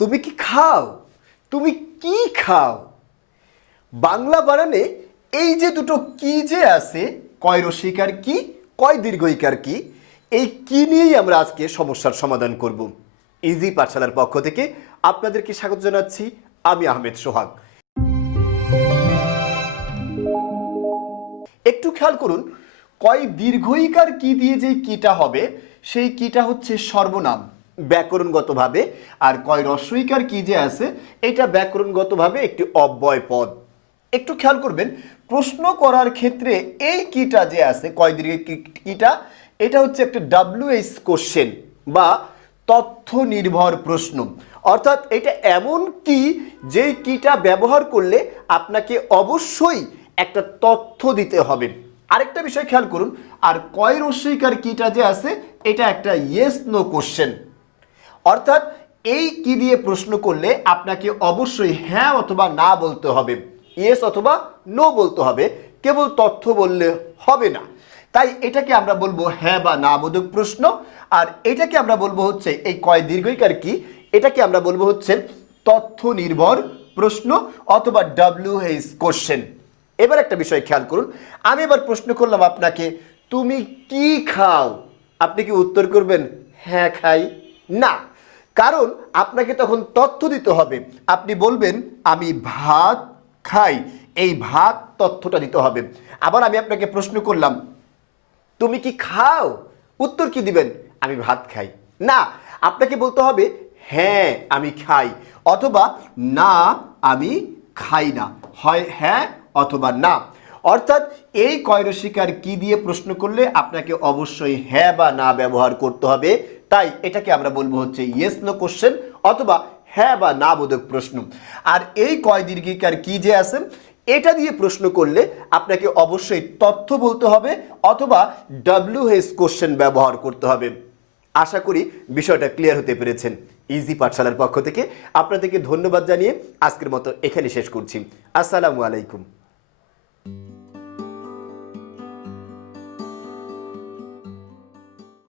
তুমি কি খাও? তুমি কি খাও? বাংলা বানানে এই যে দুটো কি যে আছে, কয় রসিকার কি, কয় দীর্ঘইকার কি, এই কি নিয়েই আমরা আজকে সমস্যার সমাধান করব। ইজি পাঠশালার পক্ষ থেকে আপনাদেরকে স্বাগত জানাচ্ছি। আমি আহমেদ সোহাগ। একটু খেয়াল করুন, কয় দীর্ঘইকার কি দিয়ে যে কিটা হবে সেই কিটা হচ্ছে সর্বনাম ব্যাকরণগতভাবে, আর কয় রস্বইকার কি যে আছে এটা ব্যাকরণগতভাবে একটি অব্যয় পদ। একটু খেয়াল করবেন, প্রশ্ন করার ক্ষেত্রে এই কিটা যে আছে কয় দীর্ঘ কিটা, এটা হচ্ছে একটা WH কোশ্চেন বা তথ্য নির্ভর প্রশ্ন। অর্থাৎ এটা এমন কি যেই কিটা ব্যবহার করলে আপনাকে অবশ্যই একটা তথ্য দিতে হবে। আরেকটা বিষয় খেয়াল করুন, আর কয় রস্বইকার কিটা যে আছে এটা একটা ইয়েস নো কোশ্চেন। অর্থাৎ এই কি দিয়ে প্রশ্ন করলে আপনাকে অবশ্যই হ্যাঁ অথবা না বলতে হবে, ইয়েস অথবা নো বলতে হবে, কেবল তথ্য বললে হবে না। তাই এটাকে আমরা বলবো হ্যাঁ বা না বোধক প্রশ্ন। আর এটাকে আমরা বলবো হচ্ছে এই কয় দীর্ঘইকার কি, এটাকে আমরা বলবো হচ্ছে তথ্য নির্ভর প্রশ্ন অথবা WH কোশ্চেন। এবার একটা বিষয় খেয়াল করুন, আমি এবার প্রশ্ন করলাম আপনাকে, তুমি কি খাও? আপনি কি উত্তর করবেন হ্যাঁ খাই? না, কারণ আপনাকে তখন তথ্য দিতে হবে। আপনি বলবেন আমি ভাত খাই, এই ভাত তথ্যটা দিতে হবে। আবার আমি আপনাকে প্রশ্ন করলাম, তুমি কি খাও? উত্তর কি দিবেন? আমি ভাত খাই। না, আপনাকে বলতে হবে হ্যাঁ আমি খাই অথবা না আমি খাই না, হয় হ্যাঁ অথবা না। অর্থাৎ এই কয় রসিকার কি দিয়ে প্রশ্ন করলে আপনাকে অবশ্যই হ্যাঁ বা না ব্যবহার করতে হবে। তাই এটাকে আমরা বলবো হচ্ছে ইয়েস নো কোশ্চেন অথবা হ্যাঁ বা না বোধক প্রশ্ন। আর এই কয় দীর্ঘিকার কি যে আছে এটা দিয়ে প্রশ্ন করলে আপনাকে অবশ্যই তথ্য বলতে হবে অথবা WH কোশ্চেন ব্যবহার করতে হবে। আশা করি বিষয়টা ক্লিয়ার হতে পেরেছেন। ইজি পাঠশালার পক্ষ থেকে আপনাদেরকে ধন্যবাদ জানিয়ে আজকের মতো এখানে শেষ করছি। আসসালামু আলাইকুম।